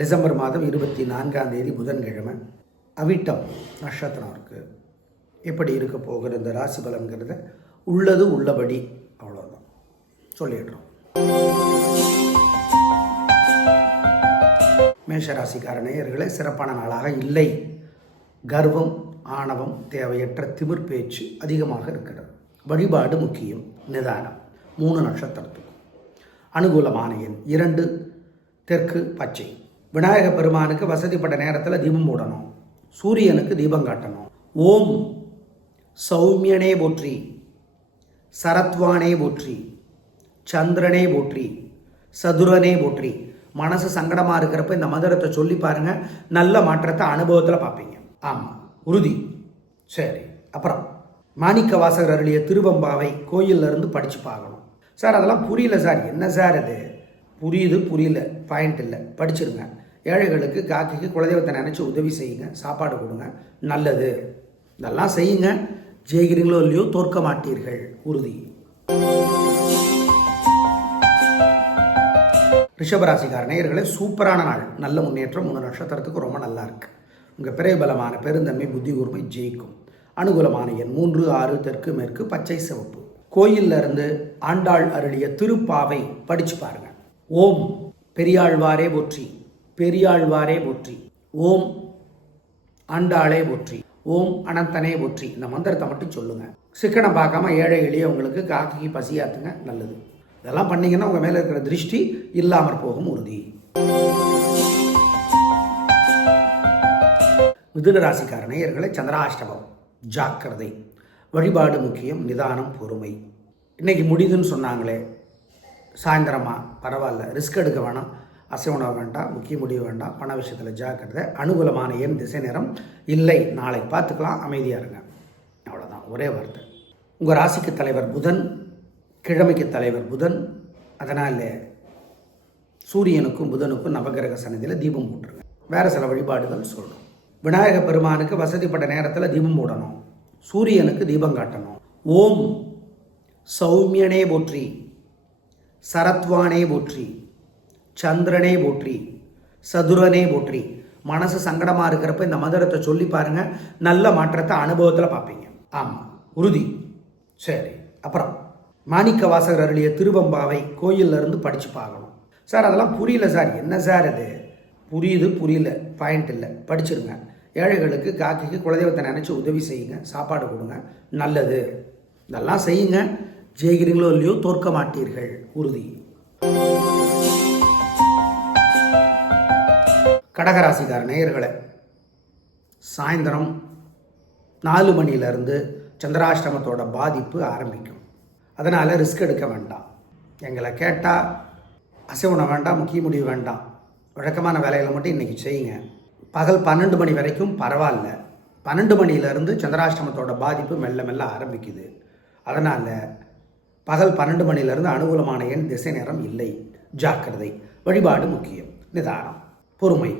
December மாதம் 24ஆம் தேதி புதன்கிழமை அவிட்டம் நட்சத்திரம் இருக்குது. எப்படி இருக்க போகிற இந்த ராசி பலன்கிறத உள்ளது உள்ளபடி அவ்வளோதான் சொல்லிடுறோம். மேஷராசிக்கார நேயர்களே, சிறப்பான நாளாக இல்லை. கர்வம், ஆணவம், தேவையற்ற திமிர் பேச்சு அதிகமாக இருக்கிறது. வழிபாடு முக்கியம். நிதானம். 3 நட்சத்திரத்துக்கும் அனுகூலமான எண் 2, தெற்கு பச்சை. விநாயக பெருமானுக்கு வசதிப்பட்ட நேரத்தில் தீபம் போடணும். சூரியனுக்கு தீபம் காட்டணும். ஓம் சௌமியனே போற்றி, சரத்வானே போற்றி, சந்திரனே போற்றி, சதுரனே போற்றி. மனசு சங்கடமாக இருக்கிறப்ப இந்த மந்திரத்தை சொல்லி பாருங்கள், நல்ல மாற்றத்தை அனுபவத்தில் பார்ப்பீங்க. ஆமாம், உறுதி. சரி, அப்புறம் மாணிக்க வாசகர் அருளிய திருவம்பாவை கோயிலிருந்து படித்து பார்க்கணும். சார் அதெல்லாம் புரியல சார். என்ன சார் அது? புரியுது, புரியல, பாயிண்ட் இல்லை, படிச்சிருங்க. ஏழைகளுக்கு, காக்கிக்கு குலதெய்வத்தை நினச்சி உதவி செய்யுங்க, சாப்பாடு கொடுங்க, நல்லது. இதெல்லாம் செய்யுங்க. ஜெயிக்கிறீங்களோ இல்லையோ தோற்க மாட்டீர்கள், உறுதி. ரிஷபராசிக்கார நேயர்களே, சூப்பரான நாள். நல்ல முன்னேற்றம். 3 நட்சத்திரத்துக்கு ரொம்ப நல்லா இருக்கு. உங்கள் பிறைபலமான பெருந்தன்மை, புத்தி கூர்மை ஜெயிக்கும். அனுகூலமான எண் 3, 6, தெற்கு மேற்கு பச்சை சிவப்பு. கோயிலில் இருந்து ஆண்டாள் அருளிய திருப்பாவை படிச்சு பாருங்க. ஓம் பெரியாழ்வாரே போற்றி, பெரியாழ்வாரே போற்றி, ஓம் ஆண்டாளே போற்றி, ஓம் அனந்தனே போற்றி. இந்த மந்திரத்தை மட்டும் சொல்லுங்க. சிக்கனம் பார்க்காம ஏழை எளியவங்களுக்கு காக்கிக்கு பசியாத்துங்க, நல்லது. இதெல்லாம் பண்ணீங்கன்னா உங்கள் மேலே இருக்கிற திருஷ்டி இல்லாமற் போகும், உறுதி. மிதுன ராசிக்கார நேயர்களை, சந்திராஷ்டமம், ஜாக்கிரதை. வழிபாடு முக்கியம். நிதானம், பொறுமை. இன்னைக்கு முடியுதுன்னு சொன்னாங்களே, சாயந்தரமா பரவாயில்ல, ரிஸ்க் எடுக்க வேணாம், அசைவணம் வேண்டாம், முக்கிய முடிவு வேண்டாம், பண விஷயத்தில் ஜாக்கிரதை. அனுகூலமான எண் திசை நேரம் இல்லை, நாளைக்கு பார்த்துக்கலாம், அமைதியாக இருங்க. அவ்வளோதான், ஒரே வார்த்தை. உங்கள் ராசிக்கு தலைவர் புதன், கிழமைக்கு தலைவர் புதன். அதனால் சூரியனுக்கும் புதனுக்கும் நவகிரக சன்னதியில் தீபம் போட்டுருங்க. வேறு சில வழிபாடுகள் சொல்கிறோம். விநாயக பெருமானுக்கு வசதிப்பட்ட நேரத்தில் தீபம் போடணும். சூரியனுக்கு தீபம் காட்டணும். ஓம் சௌமியனே போற்றி, சரத்வானே போற்றி, சந்திரனே போற்றி, சதுரனே போற்றி. மனசு சங்கடமாக இருக்கிறப்ப இந்த மந்திரத்தை சொல்லி பாருங்கள், நல்ல மாற்றத்தை அனுபவத்தில் பார்ப்பீங்க. ஆமாம், உறுதி. சரி, அப்புறம் மாணிக்க வாசகர் அருளிய திருவம்பாவை கோயிலிருந்து படித்து பார்க்கணும். சார் அதெல்லாம் புரியல சார். என்ன சார் அது? புரியுது, புரியல, பாயிண்ட் இல்லை, படிச்சிருங்க. ஏழைகளுக்கு, காக்கிக்கு குலதெய்வத்தை நினச்சி உதவி செய்யுங்க, சாப்பாடு கொடுங்க, நல்லது. இதெல்லாம் செய்யுங்க. ஜெயிக்கிறீங்களோ இல்லையோ தோற்க மாட்டீர்கள், உறுதி. கடகராசிக்கார நேயர்களே, சாயந்தரம் 4 மணியிலிருந்து சந்திராஷ்டமத்தோட பாதிப்பு ஆரம்பிக்கும். அதனால் ரிஸ்க் எடுக்க வேண்டாம். எங்களை கேட்டால் அசைவணம் வேண்டாம், முக்கிய முடிவு வேண்டாம், வழக்கமான வேலைகளை மட்டும் இன்றைக்கி செய்யுங்க. பகல் 12 மணி வரைக்கும் பரவாயில்ல. 12 மணியிலிருந்து சந்திராஷ்டமத்தோட பாதிப்பு மெல்ல மெல்ல ஆரம்பிக்குது. அதனால் பகல் 12 மணியிலிருந்து அனுகூலமான எண் திசை நேரம் இல்லை, ஜாக்கிரதை. வழிபாடு முக்கியம். நிதானம், பொறுமை.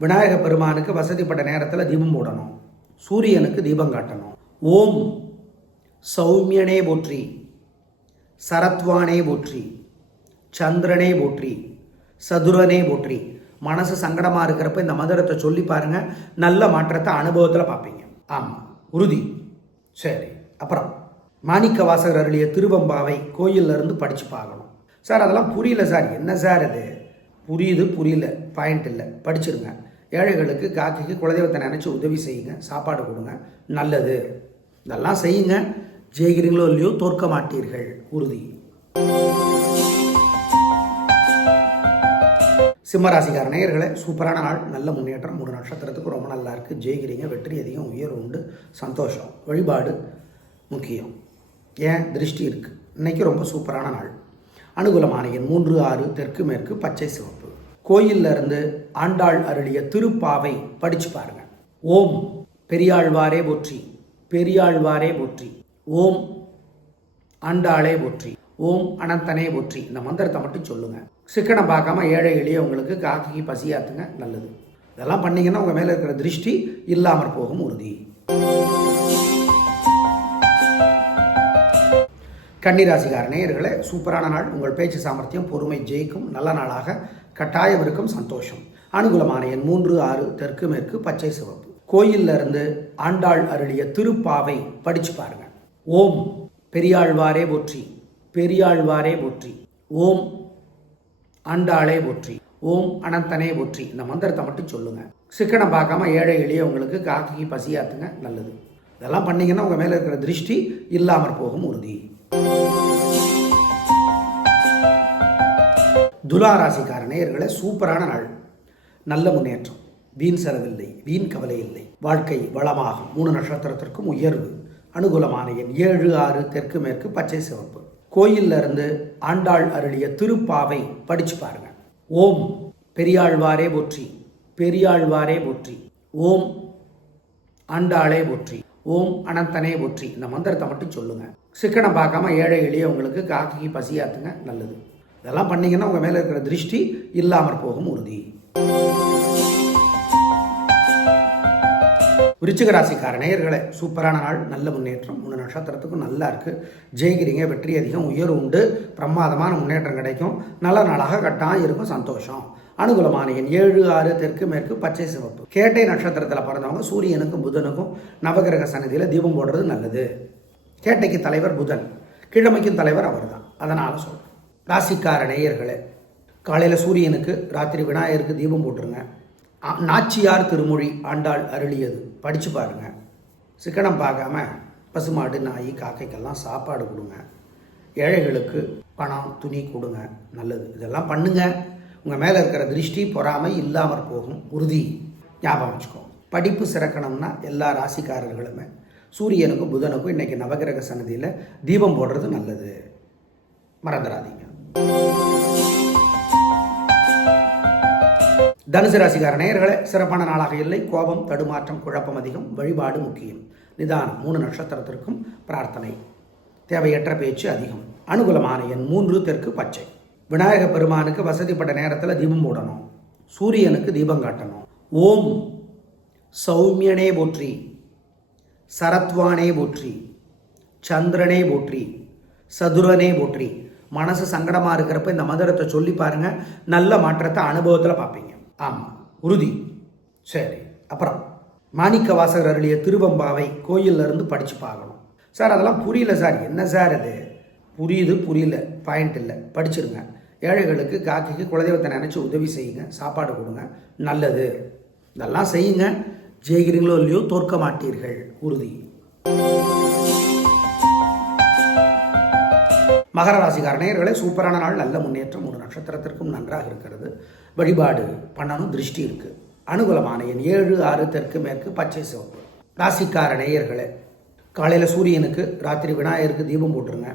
விநாயக பெருமானுக்கு வசதிப்பட்ட நேரத்தில் தீபம் போடணும். சூரியனுக்கு தீபம் காட்டணும். ஓம் சௌமியனே போற்றி, சரத்வானே போற்றி, சந்திரனே போற்றி, சதுரனே போற்றி. மனசு சங்கடமாக இருக்கிறப்ப இந்த மந்திரத்தை சொல்லி பாருங்கள், நல்ல மாற்றத்தை அனுபவத்தில் பார்ப்பீங்க. ஆமாம், உறுதி. சரி, அப்புறம் மாணிக்க வாசகர் அருளிய திருவம்பாவை கோயிலிருந்து படித்து பார்க்கணும். சார் அதெல்லாம் புரியல சார். என்ன சார் அது? புரியுது, புரியல, பாயிண்ட் இல்லை, படிச்சிருங்க. ஏழைகளுக்கு, காக்கிக்கு குலதெய்வத்தை நினச்சி உதவி செய்யுங்க, சாப்பாடு கொடுங்க, நல்லது. இதெல்லாம் செய்யுங்க. ஜெயிக்கிறீங்களோ இல்லையோ தோற்க மாட்டீர்கள், உறுதி. சிம்மராசிக்கார நேயர்களே, சூப்பரான நாள். நல்ல முன்னேற்றம். 3 நட்சத்திரத்துக்கு ரொம்ப நல்லா இருக்குது. ஜெயிக்கிறீங்க. வெற்றி அதிகம், உயர்வு உண்டு, சந்தோஷம். வழிபாடு முக்கியம். ஏன்? திருஷ்டி இருக்குது. இன்றைக்கி ரொம்ப சூப்பரான நாள். அனுகூலமான எண் 3, 6, தெற்கு மேற்கு பச்சை சிவப்பு. கோயிலில் இருந்து ஆண்டாள் அருளிய திருப்பாவை படித்து பாருங்கள். ஓம் பெரியாழ்வாரே போற்றி, பெரியாழ்வாரே போற்றி, ஓம் ஆண்டாளே போற்றி, ஓம் அனந்தனே போற்றி. இந்த மந்திரத்தை மட்டும் சொல்லுங்கள். சிக்கனம் பார்க்காம ஏழை எளியவங்களுக்கு, காக்கிக்கு பசியாத்துங்க, நல்லது. இதெல்லாம் பண்ணீங்கன்னா உங்கள் மேலே இருக்கிற திருஷ்டி இல்லாமற் போகும், உறுதி. கன்னிராசிக்கார நேயர்களே, சூப்பரான நாள். உங்கள் பேச்சு சாமர்த்தியம், பொறுமை ஜெயிக்கும். நல்ல நாளாக கட்டாயம் இருக்கும். சந்தோஷம். அனுகூலமான எண் 3, 6 தெற்கு மேற்கு பச்சை சிவப்பு. கோயில்ல இருந்து ஆண்டாள் அருளிய திருப்பாவை படிச்சு பாருங்க. ஓம் பெரியாழ்வாரே போற்றி, பெரியாழ்வாரே போற்றி, ஓம் ஆண்டாளே போற்றி, ஓம் அனந்தனே போற்றி. இந்த மந்திரத்தை மட்டும் சொல்லுங்க. சிக்கனம் பார்க்காம ஏழை எளியவங்களுக்கு காக்கி பசியாத்துங்க, நல்லது. இதெல்லாம் பண்ணீங்கன்னா உங்க மேல இருக்கிற திருஷ்டி இல்லாமற் போகும் உறுதி. துலா ராசிக்கார நேயர்களே, சூப்பரான நாள், நல்ல முன்னேற்றம், வீண் செலவில்லை, வீண் கவலை இல்லை, வாழ்க்கை வளமாகும். 3 நட்சத்திரத்திற்கும் உயர்வு. அனுகூலமான எண் 7, 6 தெற்கு மேற்கு பச்சை சிவப்பு. கோயில்ல இருந்து ஆண்டாள் அருளிய திருப்பாவை படிச்சு பாருங்க. ஓம் பெரியாழ்வாரே போற்றி, பெரியாழ்வாரே போற்றி, ஓம் ஆண்டாளே போற்றி, ஓம் அனந்தனே போற்றி. இந்த மந்திரத்தை மட்டும் சொல்லுங்க. சிக்கனம் பார்க்காம ஏழை எளியவங்களுக்கு காக்கி பசியாத்துங்க, நல்லது. இதெல்லாம் பண்ணீங்கன்னா உங்க மேல இருக்கிற திருஷ்டி இல்லாமற் போகும் உறுதி. விருச்சிக ராசிக்கார நேயர்களே, சூப்பரான நாள், நல்ல முன்னேற்றம். 3 நட்சத்திரத்துக்கும் நல்லா இருக்கு. ஜெயிக்கிறீங்க, வெற்றி அதிகம், உயர்வு உண்டு, பிரமாதமான முன்னேற்றம் கிடைக்கும். நல்ல நாளாக கட்டாயம் இருக்கும், சந்தோஷம். அனுகூலமான எண் 7, 6 தெற்கு மேற்கு பச்சை சிவப்பு. கேட்டை நட்சத்திரத்தில் பிறந்தவங்க சூரியனுக்கும் புதனுக்கும் நவகிரக சன்னதியில் தீபம் போடுறது நல்லது. கேட்டைக்கு தலைவர் புதன், கிழமைக்கும் தலைவர் அவர் தான், அதனால சொல்றேன். ராசிக்கார நேயர்களே, காலையில் சூரியனுக்கு, ராத்திரி விநாயகருக்கு தீபம் போட்டுருங்க. நாச்சியார் திருமொழி ஆண்டாள் அருளியது படித்து பாருங்க. சிக்கனம் பார்க்காம பசுமாடு, நாய், காக்கைக்கெல்லாம் சாப்பாடு கொடுங்க. ஏழைகளுக்கு பணம், துணி கொடுங்க, நல்லது. இதெல்லாம் பண்ணுங்க. உங்கள் மேலே இருக்கிற திருஷ்டி பொறாமை இல்லாமற் போகும் உறுதி. ஞாபகம் வச்சுக்கோ. படிப்பு சிறக்கணும்னா எல்லா ராசிக்காரர்களுமே சூரியனுக்கும் புதனுக்கும் இன்னைக்கு நவகிரக சன்னதியில் தீபம் போடுறது நல்லது, மறந்துடாதீங்க. தனுசு ராசிக்கார நேயர்களே, சிறப்பான நாளாக இல்லை. கோபம், தடுமாற்றம், குழப்பம் அதிகம், வழிபாடு முக்கியம், நிதானம். 3 நட்சத்திரத்திற்கும் பிரார்த்தனை, தேவையற்ற பேச்சு அதிகம். அனுகூலமான எண் 3 தெற்கு பச்சை. விநாயக பெருமானுக்கு வசதிப்பட்ட நேரத்தில் தீபம் போடணும். சூரியனுக்கு தீபம் காட்டணும். ஓம் சௌமியனே போற்றி, சரத்வானே போற்றி, சந்திரனே போற்றி, சதுரனே போற்றி. மனசு சங்கடமாக இருக்கிறப்ப இந்த மந்திரத்தை சொல்லி பாருங்க, நல்ல மாற்றத்தை அனுபவத்தில் பார்ப்பீங்க. ஆமாம், உறுதி. சரி, அப்புறம் மாணிக்க வாசகர் அருளிய திருவம்பாவை கோயிலில் இருந்து படித்து பார்க்கணும். சார் அதெல்லாம் புரியல சார். என்ன சார் அது? புரியுது, புரியல, பாயிண்ட் இல்லை, படிச்சிருங்க. ஏழைகளுக்கு, காக்கைக்கு, குலதெய்வத்தை நினச்சி உதவி செய்யுங்க, சாப்பாடு கொடுங்க, நல்லது. இதெல்லாம் செய்யுங்க. ஜெயிக்கிறீங்களோ இல்லையோ, தோற்க மாட்டீர்கள், உறுதி. மகர ராசிக்கார நேயர்களே, சூப்பரான நாள், நல்ல முன்னேற்றம். 3 நட்சத்திரத்திற்கும் நன்றாக இருக்கிறது. வழிபாடு பண்ணணும், திருஷ்டி இருக்கு. அனுகூலமான எண் 7, 6 தெற்கு மேற்கு பச்சை சிவப்பு. ராசிக்கார நேயர்களே, காலையில் சூரியனுக்கு, ராத்திரி விநாயகருக்கு தீபம் போட்டுருங்க.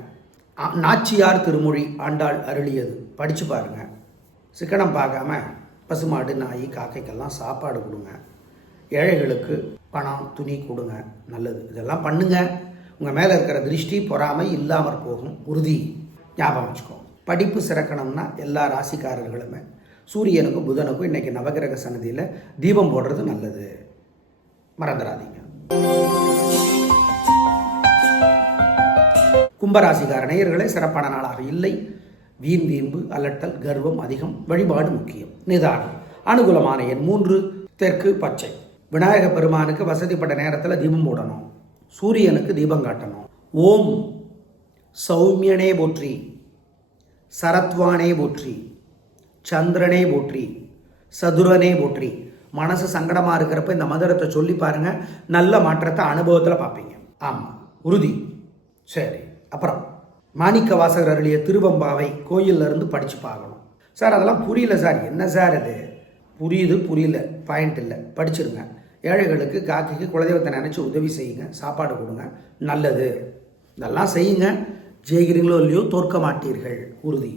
நாச்சியார் திருமொழி ஆண்டாள் அருளியது படித்து பாருங்க. சிக்கனம் பார்க்காம பசுமாடு, நாய், காக்கைக்கெல்லாம் சாப்பாடு கொடுங்க. ஏழைகளுக்கு பணம், துணி கொடுங்க, நல்லது. இதெல்லாம் பண்ணுங்க. உங்கள் மேலே இருக்கிற திருஷ்டி பொறாமை இல்லாமற் போகும் உறுதி. ஞாபகம் வச்சுக்கோ. படிப்பு சிறக்கணும்னா எல்லா ராசிக்காரர்களுமே சூரியனுக்கும் புதனுக்கும் இன்னைக்கு நவகிரக சன்னதியில் தீபம் போடுறது நல்லது, மறந்துடாதீங்க. கும்பராசிக்கார நேயர்களே, சிறப்பான நாளாக இல்லை. வீண் வீம்பு, அலட்டல், கர்வம் அதிகம், வழிபாடு முக்கியம், நிதானம். அனுகூலமான எண் 3 தெற்கு பச்சை. விநாயக பெருமானுக்கு வசதிப்பட்ட நேரத்தில் தீபம் போடணும். சூரியனுக்கு தீபம் காட்டணும். ஓம் சௌமியனே போற்றி, சரத்வானே போற்றி, சந்திரனே போற்றி, சதுரனே போற்றி. மனசு சங்கடமாக இருக்கிறப்ப இந்த மந்திரத்தை சொல்லி பாருங்க, நல்ல மாற்றத்தை அனுபவத்தில் பார்ப்பீங்க. ஆமாம், உறுதி. சரி, அப்புறம் மாணிக்க வாசகர் அருளிய திருவம்பாவை கோயிலில் இருந்து படித்து பார்க்கணும். சார் அதெல்லாம் புரியல சார். என்ன சார் அது? புரியுது, புரியல, பாயிண்ட் இல்லை, படிச்சிருங்க. ஏழைகளுக்கு, காக்கைக்கு, குலதெய்வத்தை நினச்சி உதவி செய்யுங்க, சாப்பாடு கொடுங்க, நல்லது. இதெல்லாம் செய்யுங்க. ஜெயிக்கிறீங்களோ இல்லையோ, தோற்க மாட்டீர்கள், உறுதி.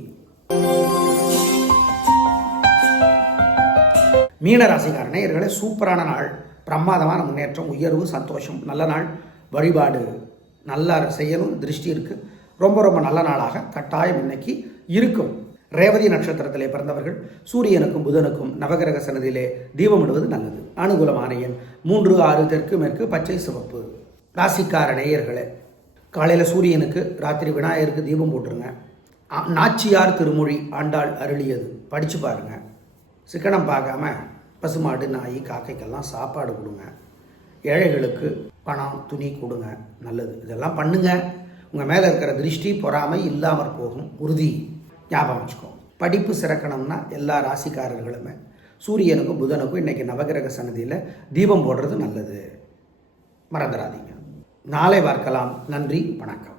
மீன ராசிக்கார நேயர்களே, சூப்பரான நாள், பிரமாதமான முன்னேற்றம், உயர்வு, சந்தோஷம், நல்ல நாள். வழிபாடு நல்லா செய்யணும், திருஷ்டி இருக்குது. ரொம்ப ரொம்ப நல்ல நாளாக கட்டாயம் இன்னைக்கு இருக்கும். ரேவதி நட்சத்திரத்திலே பிறந்தவர்கள் சூரியனுக்கும் புதனுக்கும் நவகிரக சன்னதியிலே தீபம் இடுவது நல்லது. அனுகூலமான எண் 3, 6 தெற்கு மேற்கு பச்சை சிவப்பு. ராசிக்கார நேயர்களே, காலையில் சூரியனுக்கு, ராத்திரி விநாயகருக்கு தீபம் போட்டுருங்க. நாச்சியார் திருமொழி ஆண்டாள் அருளியது படித்து பாருங்க. சிக்கனம் பார்க்காம பசுமாடு, நாய், காக்கைக்கெல்லாம் சாப்பாடு கொடுங்க. ஏழைகளுக்கு பணம், துணி கொடுங்க. நல்லது. இதெல்லாம் பண்ணுங்க. உங்கள் மேலே இருக்கிற திருஷ்டி, பொறாமை இல்லாமற் போகும். உறுதி. ஞாபகம் வச்சுக்கோங்க. படிப்பு சிறக்கணும்னா எல்லா ராசிக்காரர்களுமே சூரியனுக்கும் புதனுக்கும் இன்றைக்கி நவகிரக சன்னதியில் தீபம் போடுறது நல்லது. மறந்துடாதீங்க. நாளை பார்க்கலாம். நன்றி, வணக்கம்.